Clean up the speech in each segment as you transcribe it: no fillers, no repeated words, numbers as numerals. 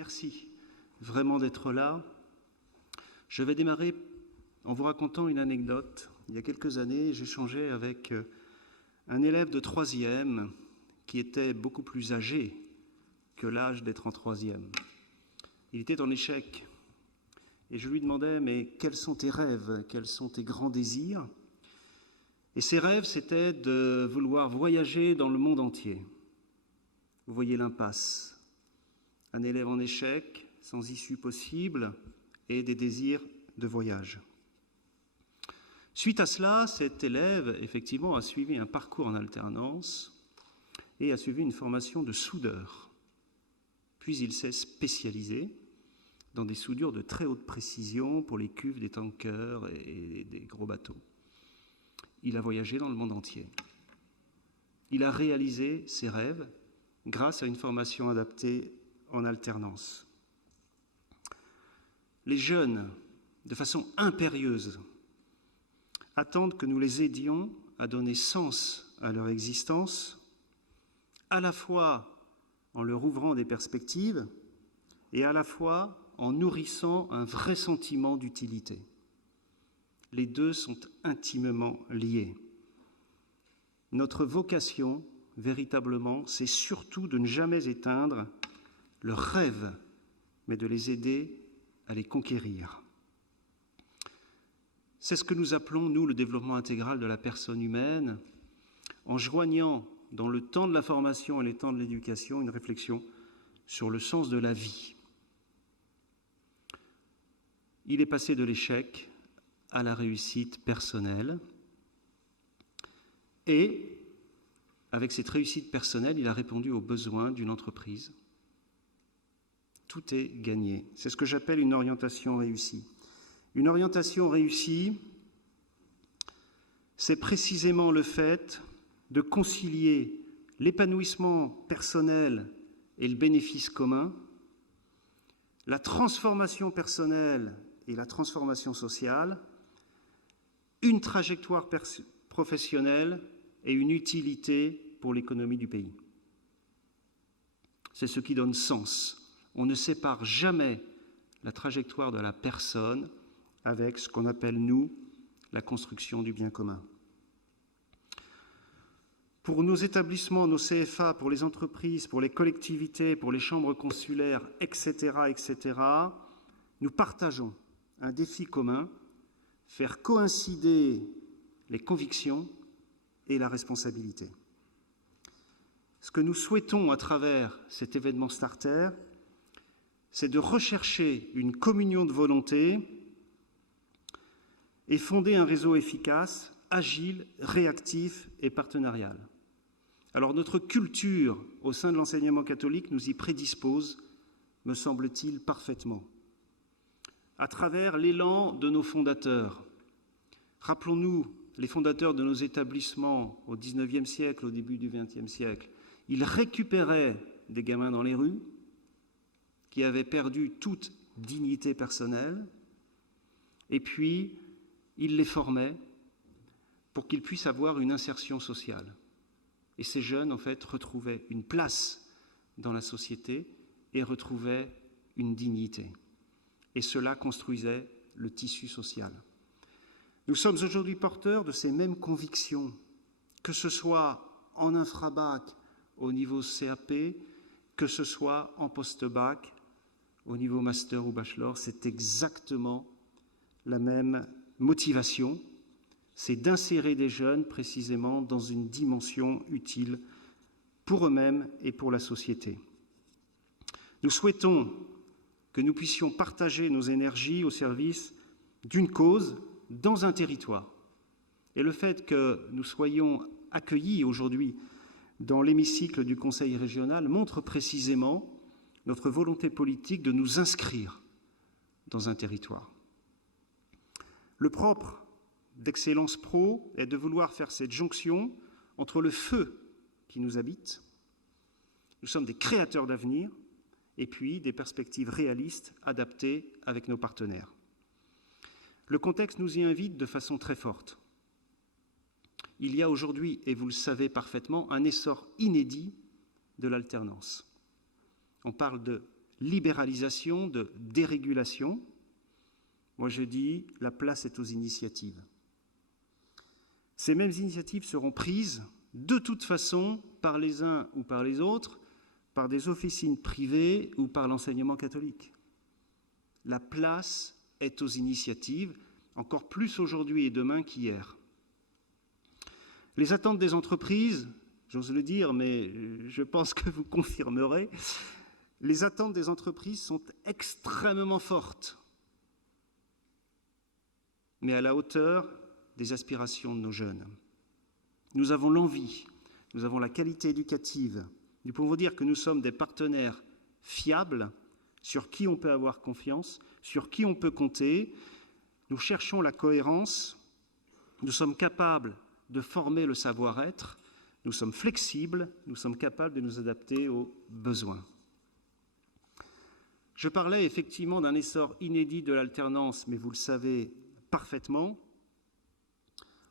Merci vraiment d'être là. Je vais démarrer en vous racontant une anecdote. Il y a quelques années, j'échangeais avec un élève de 3e qui était beaucoup plus âgé que l'âge d'être en 3e. Il était en échec et je lui demandais « Mais quels sont tes rêves? Quels sont tes grands désirs ?» Et ses rêves, c'était de vouloir voyager dans le monde entier. Vous voyez l'impasse. Un élève en échec, sans issue possible, et des désirs de voyage. Suite à cela, cet élève, effectivement, a suivi un parcours en alternance et a suivi une formation de soudeur. Puis il s'est spécialisé dans des soudures de très haute précision pour les cuves des tankers et des gros bateaux. Il a voyagé dans le monde entier. Il a réalisé ses rêves grâce à une formation adaptée en alternance. Les jeunes, de façon impérieuse, attendent que nous les aidions à donner sens à leur existence, à la fois en leur ouvrant des perspectives et à la fois en nourrissant un vrai sentiment d'utilité. Les deux sont intimement liés. Notre vocation, véritablement, c'est surtout de ne jamais éteindre leurs rêves, mais de les aider à les conquérir. C'est ce que nous appelons, nous, le développement intégral de la personne humaine, en joignant dans le temps de la formation et les temps de l'éducation une réflexion sur le sens de la vie. Il est passé de l'échec à la réussite personnelle et, avec cette réussite personnelle, il a répondu aux besoins d'une entreprise. Tout est gagné. C'est ce que j'appelle une orientation réussie. Une orientation réussie, c'est précisément le fait de concilier l'épanouissement personnel et le bénéfice commun, la transformation personnelle et la transformation sociale, une trajectoire professionnelle et une utilité pour l'économie du pays. C'est ce qui donne sens. On ne sépare jamais la trajectoire de la personne avec ce qu'on appelle, nous, la construction du bien commun. Pour nos établissements, nos CFA, pour les entreprises, pour les collectivités, pour les chambres consulaires, etc., nous partageons un défi commun, faire coïncider les convictions et la responsabilité. Ce que nous souhaitons à travers cet événement Starter, c'est de rechercher une communion de volonté et fonder un réseau efficace, agile, réactif et partenarial. Alors notre culture au sein de l'enseignement catholique nous y prédispose, me semble-t-il, parfaitement. À travers l'élan de nos fondateurs, rappelons-nous les fondateurs de nos établissements au XIXe siècle, au début du XXe siècle, ils récupéraient des gamins dans les rues qui avaient perdu toute dignité personnelle, et puis ils les formaient pour qu'ils puissent avoir une insertion sociale. Et ces jeunes, en fait, retrouvaient une place dans la société et retrouvaient une dignité. Et cela construisait le tissu social. Nous sommes aujourd'hui porteurs de ces mêmes convictions, que ce soit en infrabac au niveau CAP, que ce soit en post-bac au niveau master ou bachelor, c'est exactement la même motivation, c'est d'insérer des jeunes précisément dans une dimension utile pour eux-mêmes et pour la société. Nous souhaitons que nous puissions partager nos énergies au service d'une cause dans un territoire. Et le fait que nous soyons accueillis aujourd'hui dans l'hémicycle du Conseil régional montre précisément notre volonté politique de nous inscrire dans un territoire. Le propre d'Excellence Pro est de vouloir faire cette jonction entre le feu qui nous habite, nous sommes des créateurs d'avenir, et puis des perspectives réalistes adaptées avec nos partenaires. Le contexte nous y invite de façon très forte. Il y a aujourd'hui, et vous le savez parfaitement, un essor inédit de l'alternance. On parle de libéralisation, de dérégulation. Moi je dis, la place est aux initiatives. Ces mêmes initiatives seront prises de toute façon par les uns ou par les autres, par des officines privées ou par l'enseignement catholique. La place est aux initiatives, encore plus aujourd'hui et demain qu'hier. Les attentes des entreprises, j'ose le dire, mais je pense que vous confirmerez, les attentes des entreprises sont extrêmement fortes, mais à la hauteur des aspirations de nos jeunes. Nous avons l'envie, nous avons la qualité éducative. Nous pouvons dire que nous sommes des partenaires fiables, sur qui on peut avoir confiance, sur qui on peut compter. Nous cherchons la cohérence, nous sommes capables de former le savoir-être, nous sommes flexibles, nous sommes capables de nous adapter aux besoins. Je parlais effectivement d'un essor inédit de l'alternance, mais vous le savez parfaitement.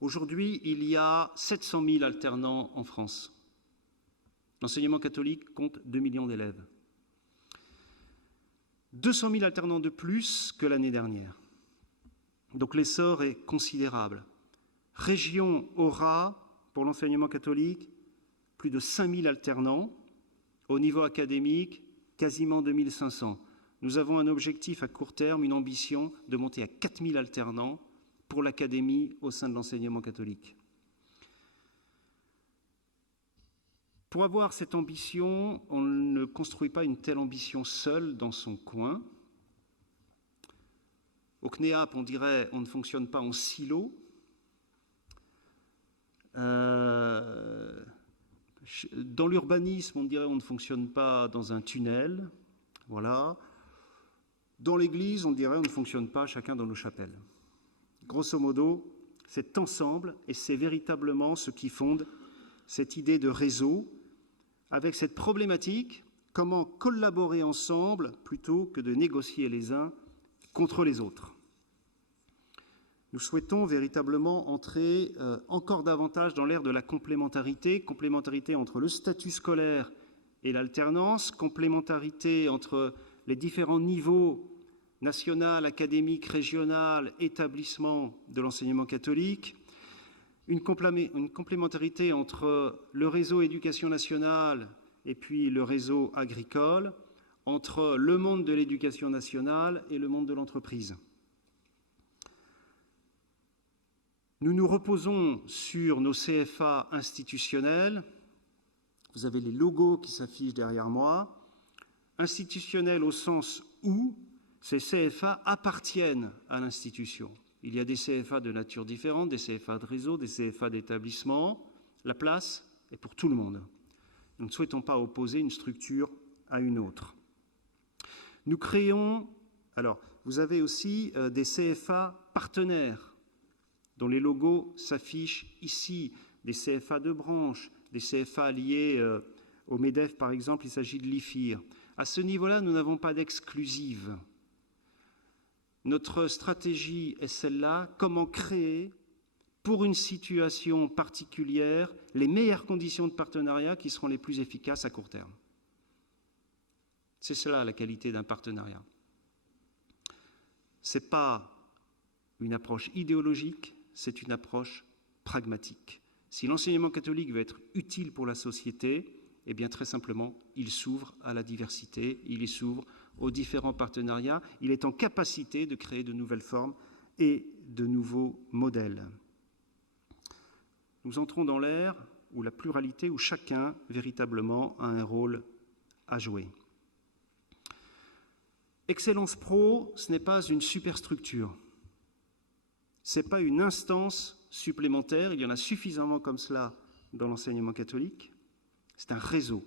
Aujourd'hui, il y a 700 000 alternants en France. L'enseignement catholique compte 2 millions d'élèves. 200 000 alternants de plus que l'année dernière. Donc l'essor est considérable. Région aura, pour l'enseignement catholique, plus de 5 000 alternants. Au niveau académique, quasiment 2 500. Nous avons un objectif à court terme, une ambition de monter à 4 000 alternants pour l'académie au sein de l'enseignement catholique. Pour avoir cette ambition, on ne construit pas une telle ambition seul dans son coin. Au CNEAP, on dirait on ne fonctionne pas en silo. Dans l'urbanisme, on dirait on ne fonctionne pas dans un tunnel. Voilà. Dans l'Église, on dirait on ne fonctionne pas chacun dans nos chapelles. Grosso modo, c'est ensemble et c'est véritablement ce qui fonde cette idée de réseau avec cette problématique, comment collaborer ensemble plutôt que de négocier les uns contre les autres. Nous souhaitons véritablement entrer encore davantage dans l'ère de la complémentarité, complémentarité entre le statut scolaire et l'alternance, complémentarité entre les différents niveaux national, académique, régional, établissement de l'enseignement catholique, une complémentarité entre le réseau éducation nationale et puis le réseau agricole, entre le monde de l'éducation nationale et le monde de l'entreprise. Nous nous reposons sur nos CFA institutionnels. Vous avez les logos qui s'affichent derrière moi. Institutionnels au sens où ces CFA appartiennent à l'institution. Il y a des CFA de nature différente, des CFA de réseau, des CFA d'établissement. La place est pour tout le monde. Nous ne souhaitons pas opposer une structure à une autre. Nous créons, alors vous avez aussi des CFA partenaires, dont les logos s'affichent ici, des CFA de branche, des CFA liés au MEDEF par exemple, il s'agit de l'IFIR. À ce niveau-là, nous n'avons pas d'exclusive. Notre stratégie est celle-là, comment créer, pour une situation particulière, les meilleures conditions de partenariat qui seront les plus efficaces à court terme. C'est cela la qualité d'un partenariat. Ce n'est pas une approche idéologique, c'est une approche pragmatique. Si l'enseignement catholique veut être utile pour la société, eh bien très simplement, il s'ouvre à la diversité, il s'ouvre aux différents partenariats, il est en capacité de créer de nouvelles formes et de nouveaux modèles. Nous entrons dans l'ère où la pluralité, où chacun véritablement a un rôle à jouer. Excellence Pro, ce n'est pas une superstructure, ce n'est pas une instance supplémentaire, il y en a suffisamment comme cela dans l'enseignement catholique, c'est un réseau.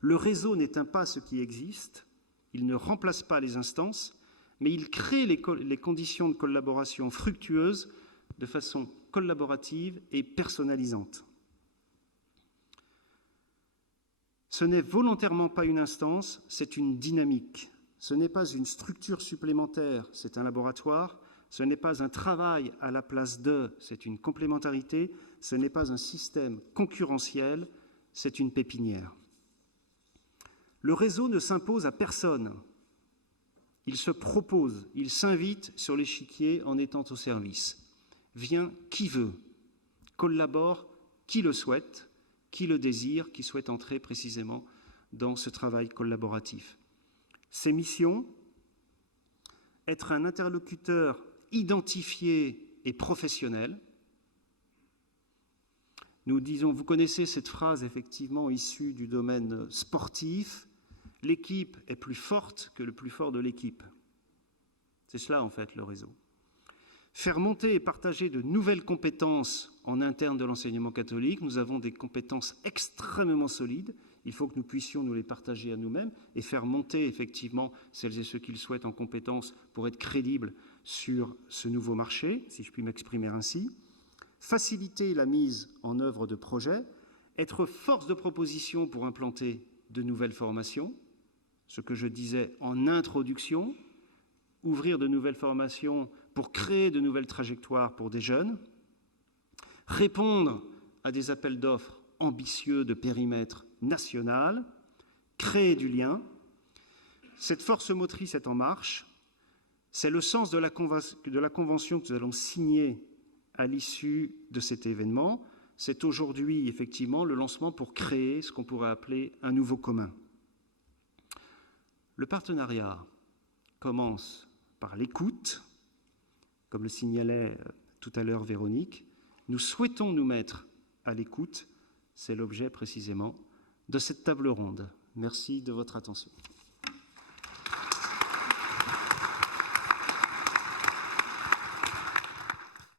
Le réseau n'éteint pas ce qui existe, il ne remplace pas les instances, mais il crée les conditions de collaboration fructueuse de façon collaborative et personnalisante. Ce n'est volontairement pas une instance, c'est une dynamique. Ce n'est pas une structure supplémentaire, c'est un laboratoire. Ce n'est pas un travail à la place de, c'est une complémentarité. Ce n'est pas un système concurrentiel, c'est une pépinière. Le réseau ne s'impose à personne. Il se propose, il s'invite sur l'échiquier en étant au service. Vient qui veut, collabore qui le souhaite, qui le désire, qui souhaite entrer précisément dans ce travail collaboratif. Ses missions, être un interlocuteur identifié et professionnel. Nous disons, vous connaissez cette phrase effectivement issue du domaine sportif, l'équipe est plus forte que le plus fort de l'équipe. C'est cela en fait le réseau. Faire monter et partager de nouvelles compétences en interne de l'enseignement catholique. Nous avons des compétences extrêmement solides. Il faut que nous puissions nous les partager à nous-mêmes et faire monter effectivement celles et ceux qui le souhaitent en compétences pour être crédibles sur ce nouveau marché, si je puis m'exprimer ainsi. Faciliter la mise en œuvre de projets, être force de proposition pour implanter de nouvelles formations, ce que je disais en introduction, ouvrir de nouvelles formations pour créer de nouvelles trajectoires pour des jeunes, répondre à des appels d'offres ambitieux de périmètre national, créer du lien. Cette force motrice est en marche. C'est le sens de la convention que nous allons signer à l'issue de cet événement. C'est aujourd'hui, effectivement, le lancement pour créer ce qu'on pourrait appeler un nouveau commun. Le partenariat commence par l'écoute, comme le signalait tout à l'heure Véronique. Nous souhaitons nous mettre à l'écoute. C'est l'objet précisément de cette table ronde. Merci de votre attention.